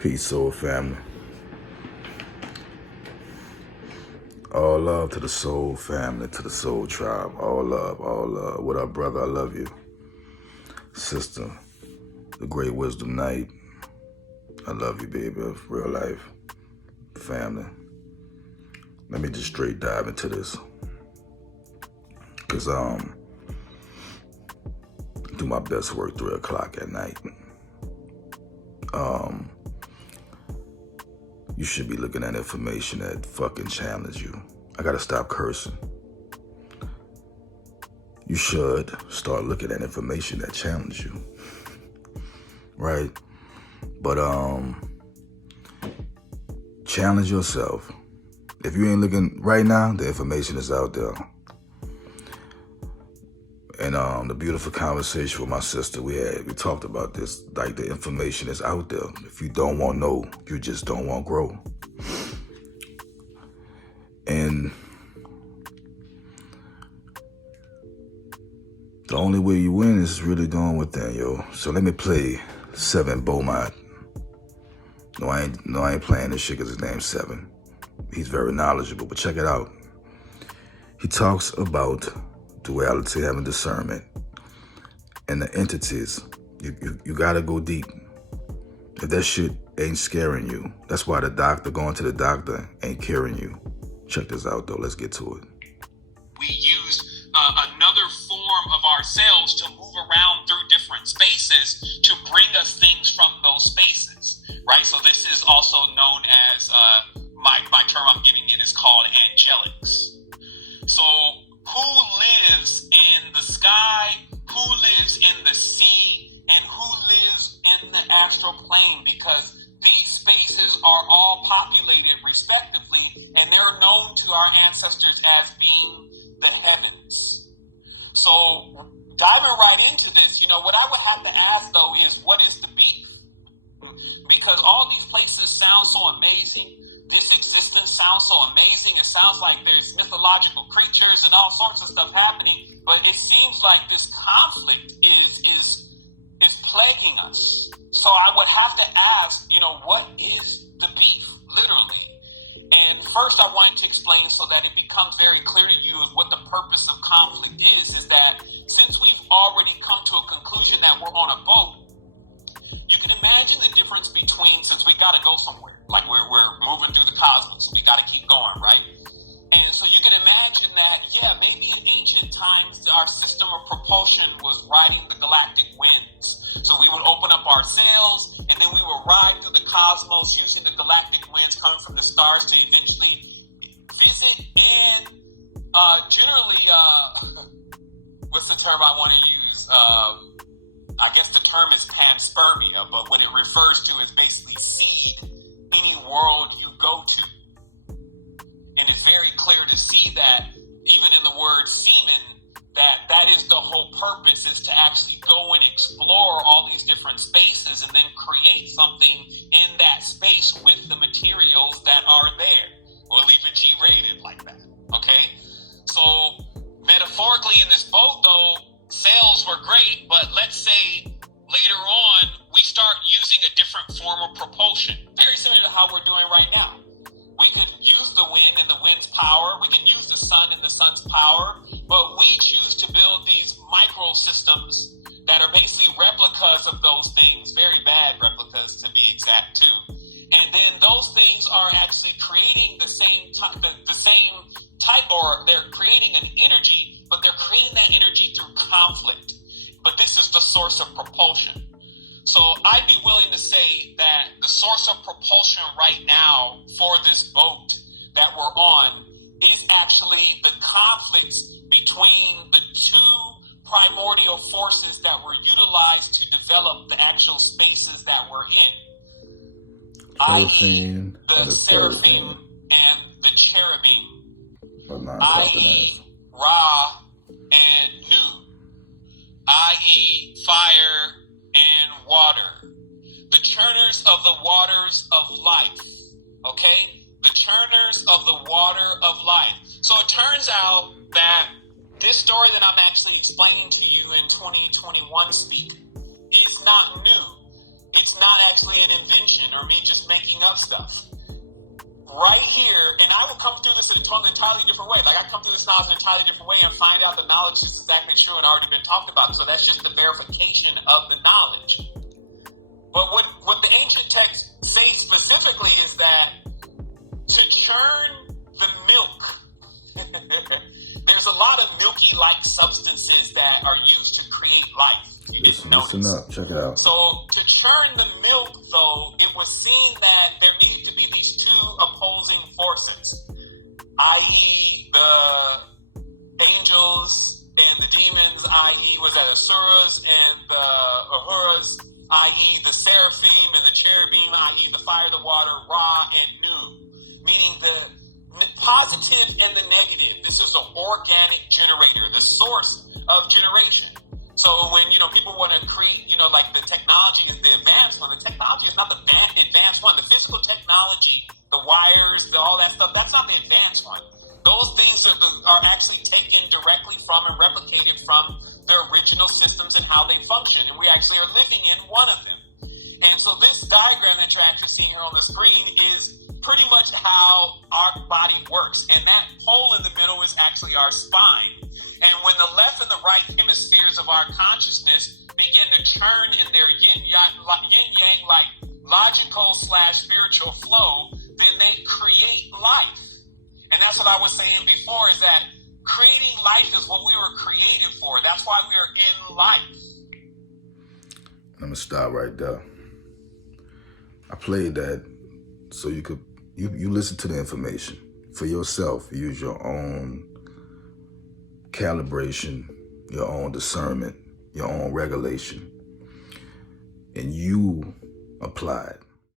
Peace, soul family. All love to the soul family, to the soul tribe. All love, all love. What up, brother? I love you. Sister, the great wisdom night. I love you, baby, of real life. Family. Let me just straight dive into this. Because do my best work 3 o'clock at night. You should be looking at information that fucking challenge you. I gotta stop cursing. You should start looking at information that challenge you. Right? But challenge yourself. If you ain't looking right now, the information is out there. And the beautiful conversation with my sister we talked about this. Like, the information is out there. If you don't want to know, you just don't want to grow. And the only way you win is really going within, yo. So let me play Seven Beaumont. No, I ain't playing this shit because his name's Seven. He's very knowledgeable, but check it out. He talks about duality, having discernment, and the entities. You gotta go deep. If that shit ain't scaring you, that's why going to the doctor ain't curing you. Check this out though, let's get to it. We use another form of ourselves to move around through different spaces to bring us things from those spaces, right? So this is also known as, my term I'm giving it is called angelics. So who lives in the sky, who lives in the sea, and who lives in the astral plane? Because these spaces are all populated respectively, and they're known to our ancestors as being the heavens. So diving right into this, what I would have to ask though is, what is the beef? Because all these places sound so amazing. This existence sounds so amazing. It sounds like there's mythological creatures and all sorts of stuff happening, but it seems like this conflict is plaguing us. So I would have to ask, what is the beef, literally? And first I wanted to explain so that it becomes very clear to you what the purpose of conflict is that since we've already come to a conclusion that we're on a boat, you can imagine the difference between, since we got to go somewhere, like we're moving through the cosmos, so we got to keep going, right? And so you can imagine that, maybe in ancient times, our system of propulsion was riding the galactic winds. So we would open up our sails, and then we would ride through the cosmos using the galactic winds coming from the stars to eventually visit and generally, what's the term I want to use? I guess the term is panspermia, but what it refers to is basically seed any world you go to. And it's very clear to see that even in the word semen, that is the whole purpose, is to actually go and explore all these different spaces and then create something in that space with the materials that are there. We'll leave it G-rated like that, okay? So metaphorically in this boat though, sails were great, but let's say later on we start using a different form of propulsion, very similar to how we're doing right now. We could use the wind and the wind's power, we can use the sun and the sun's power, but we choose to build these microsystems that are basically replicas of those things, very bad replicas to be exact too. And then those things are actually creating the same type, or they're creating an energy, but they're creating that energy through conflict. But this is the source of propulsion. So I'd be willing to say that the source of propulsion right now for this boat that we're on is actually the conflicts between the two primordial forces that were utilized to develop the actual spaces that we're in. I.e. the seraphim and the cherubim. I.e. Ra and Nu. I.e. fire and water. The churners of the waters of life. Okay? The churners of the water of life. So it turns out that this story that I'm actually explaining to you in 2021 speak is not new. It's not actually an invention or me just making up stuff. Right here, and I will come through this in an entirely different way. Like, I come through this knowledge in an entirely different way and find out the knowledge is exactly true and already been talked about. So that's just the verification of the knowledge. But what the ancient texts say specifically is that to churn the milk, there's a lot of milky-like substances that are used to create life. Listen up, check it out. So to churn the milk, though, it was seen that there needed to be these two opposing forces, i.e. the angels and the demons, i.e. was that Asuras and the Ahuras, i.e. the seraphim and the cherubim, i.e. the fire, the water, Ra, and Nu, meaning the positive and the negative. This is an organic generator, the source of generation. So when, people want to create, like the technology is the advanced one, the technology is not the advanced one. The physical technology, the wires, all that stuff, that's not the advanced one. Those things are actually taken directly from and replicated from their original systems and how they function. And we actually are living in one of them. And so this diagram that you're actually seeing here on the screen is pretty much how our body works. And that hole in the middle is actually our spine. And when the left and the right hemispheres of our consciousness begin to turn in their yin-yang, like logical/spiritual flow, then they create life. And that's what I was saying before, is that creating life is what we were created for. That's why we are in life. I'm going to stop right there. I played that so you could, you listen to the information for yourself. Use your own calibration, your own discernment, your own regulation, and you apply it.